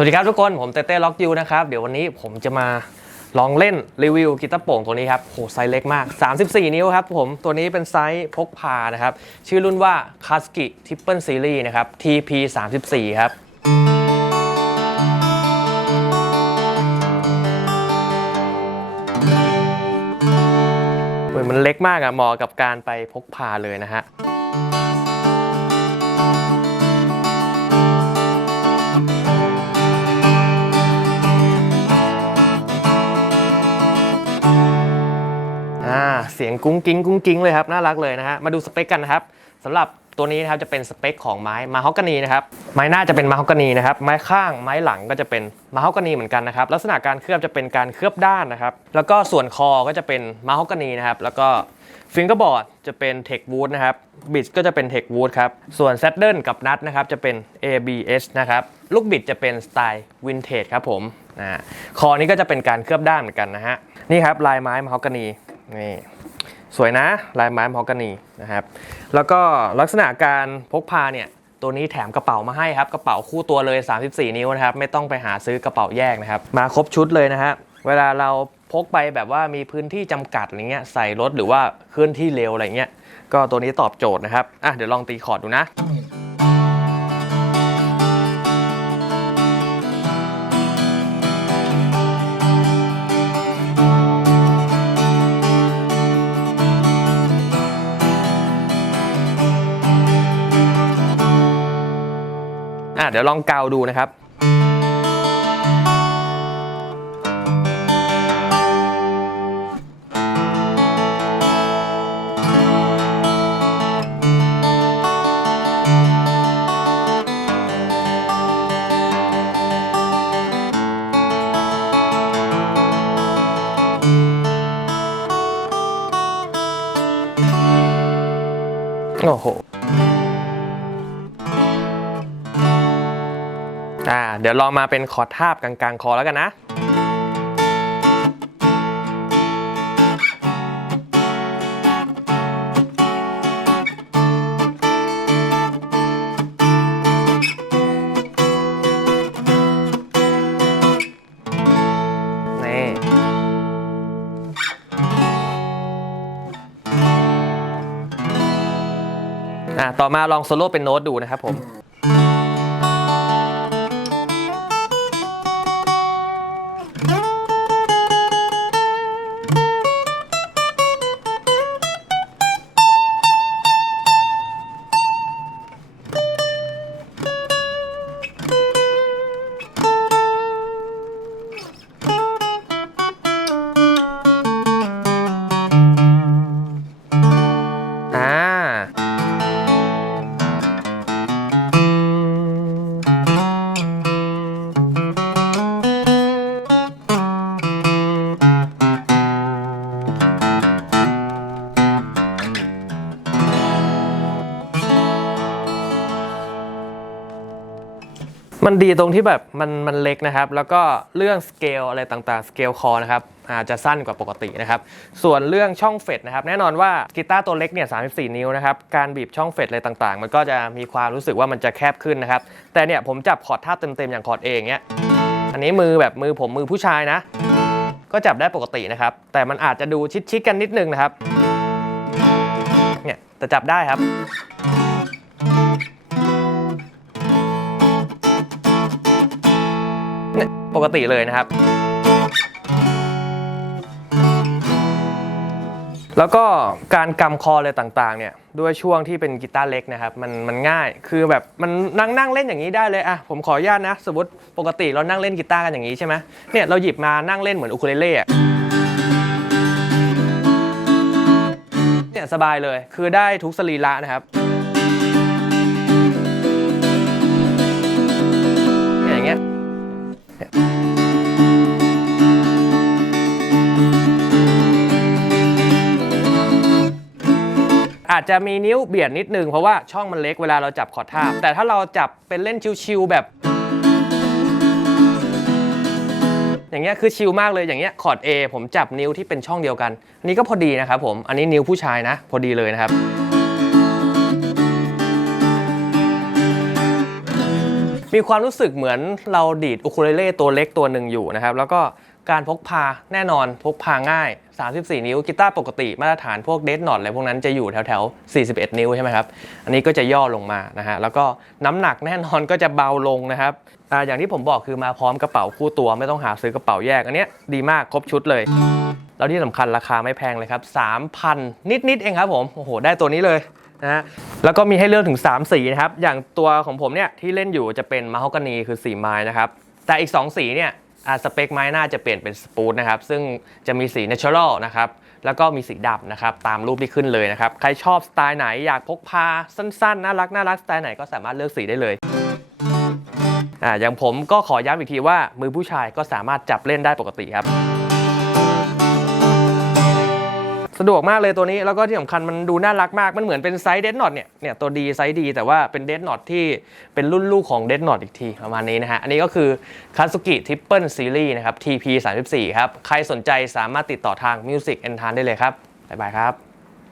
สวัสดีครับทุกคนผมเต้เต้ล็อกยูนะครับ เดี๋ยววันนี้ผมจะมาลองเล่นรีวิวกีตาร์โปร่งตัวนี้ครับโหไซส์เล็กมาก 34 นิ้วครับผมตัวนี้เป็นไซส์พกพานะครับ ชื่อรุ่นว่า k a s k i Triple Series นะครับ TP 34ครับเหมือนมันเล็กมากอะเหมาะกับการไปพกพาเลยนะฮะ สียงกุ้งกิ้งกุ้งกิ้งเลยครับ น่ารักเลยนะฮะ มาดูสเปคกันนะครับสำหรับตัวนี้นะครับจะเป็นสเปคของไม้มาฮอกกานีนะครับ ไม้หน้าจะเป็นมาฮอกกานีนะครับ ไม้ข้างไม้หลังก็จะเป็นมาฮอกกานีเหมือนกันนะครับ ลักษณะการเคลือบจะเป็นการเคลือบด้านนะครับ แล้วก็ส่วนคอก็จะเป็นมาฮอกกานีนะครับ แล้วก็ฟิงเกอร์บอร์ดจะเป็นเทควูดนะครับบิดก็จะเป็นเทควูดครับ ส่วนแซดเดิลกับนัทนะครับจะเป็น ABS นะครับ ลูกบิดจะเป็นสไตล์วินเทจครับผมนะคอนี้ก็จะเป็นการเคลือบด้านเหมือนกันนะฮะ นี่ครับลายไม้มาฮอกกานีนี่ สวยนะลายไม้มอกันนีนะครับ แล้วก็ลักษณะการพกพาเนี่ยตัวนี้แถมกระเป๋ามาให้ครับ กระเป๋าคู่ตัวเลย 34 นิ้วนะครับ ไม่ต้องไปหาซื้อกระเป๋าแยกนะครับ มาครบชุดเลยนะฮะเวลาเราพกไปแบบว่ามีพื้นที่จำกัดอะไรเงี้ยใส่รถหรือว่าเคลื่อนที่เร็วอะไรเงี้ยก็ตัวนี้ตอบโจทย์นะครับอะเดี๋ยวลองตีคอร์ดดูนะ เดี๋ยวลองเกาดูนะครับโอ้โห อ่าเดี๋ยวลองมาเป็นคอร์ดทาบกลางๆ คอแล้วกันนะ นี่ อ่าต่อมาลองโซโล่เป็นโน้ตดูนะครับผม มันดีตรงที่แบบมันมันเล็กนะครับ แล้วก็เรื่องสเกลอะไรต่างๆ สเกลคอนะครับอาจจะสั้นกว่าปกตินะครับ ส่วนเรื่องช่องเฟดนะครับ แน่นอนว่ากีตาร์ตัวเล็กเนี่ย 34 นิ้วนะครับ การบีบช่องเฟดอะไรต่างๆ มันก็จะมีความรู้สึกว่ามันจะแคบขึ้นนะครับ แต่เนี่ยผมจับคอร์ดท่าเต็มๆ อย่างคอร์ดเองเนี้ยอันนี้มือแบบมือผมมือผู้ชายนะ ก็จับได้ปกตินะครับ แต่มันอาจจะดูชิดๆกันนิดนึงนะครับ เนี่ยแต่จับได้ครับ ปกติเลยนะครับ แล้วก็การกำคออะไรต่างๆเนี่ยด้วยช่วงที่เป็นกีตาร์เล็กนะครับมันมันง่ายคือแบบมันนั่งนั่งเล่นอย่างนี้ได้เลยอะผมขออนุญาตนะ สมมติปกติเรานั่งเล่นกีตาร์กันอย่างนี้ใช่ไหมเนี่ยเราหยิบมานั่งเล่นเหมือนอูคูเลเล่เนี่ยสบายเลยคือได้ทุกสรีระนะครับ อาจจะมีนิ้วเบียดนิดนึงเพราะว่าช่องมันเล็กเวลาเราจับคอร์ดทาบ แต่ถ้าเราจับเป็นเล่นชิวๆแบบ อย่างเงี้ยคือชิลมากเลยอย่างเงี้ยคอร์ด A ผมจับนิ้วที่เป็นช่องเดียวกันอันนี้ก็พอดีนะครับผมอันนี้นิ้วผู้ชายนะ พอดีเลยนะครับมีความรู้สึกเหมือนเราดีดอุคูเลเล่ตัวเล็กตัวหนึ่งอยู่นะครับ แล้วก็ การพกพาแน่นอนพกพาง่าย 34 นิ้วกีตาร์ปกติมาตรฐานพวกเด d นอตอะไรพวกนั้นจะอยู่แถวแถวๆ41 นิ้วใช่ไหมครับ อันนี้ก็จะย่อลงมานะฮะ แล้วก็น้ำหนักแน่นอนก็จะเบาลงนะครับออย่างที่ผมบอกคือมาพร้อมกระเป๋าคู่ตัวไม่ต้องหาซื้อกระเป๋าแยก อันนี้ดีมากครบชุดเลย แล้วที่สำคัญราคาไม่แพงเลยครับ 3,000 นิดๆเองครับผมโอ้โหได้ตัวนี้เลยนะฮะแล้วก็มีให้เลือกถึง 3 สีนะครับอย่างตัวของผมเนี่ยที่เล่นอยู่จะเป็นมาฮอกกานีคือสีไม้นะครับแต่อีก 2 สีเนี่ย สเปคไม้น่าจะเปลี่ยนเป็นสปูตนะครับ ซึ่งจะมีสีเนเชอรัลนะครับ แล้วก็มีสีดำนะครับ ตามรูปที่ขึ้นเลยนะครับ ใครชอบสไตล์ไหนอยากพกพาสั้นๆ น่ารักน่ารักสไตล์ไหนก็สามารถเลือกสีได้เลยอ่าอย่างผมก็ขอย้ำอีกทีว่ามือผู้ชายก็สามารถจับเล่นได้ปกติครับ สะดวกมากเลยตัวนี้ แล้วก็ที่สำคัญมันดูน่ารักมาก มันเหมือนเป็นไซส์เดดนอตเนี่ย เนี่ยตัวดีไซส์ดี แต่ว่าเป็นเดดนอตที่เป็นรุ่นลูกของเดดนอตอีกทีประมาณนี้นะฮะ อันนี้ก็คือคาสุกิทิปเปิลซีรีส์นะครับ TP 34ครับ ใครสนใจสามารถติดต่อทาง Music and t a n ได้เลยครับบ๊ายบายครับ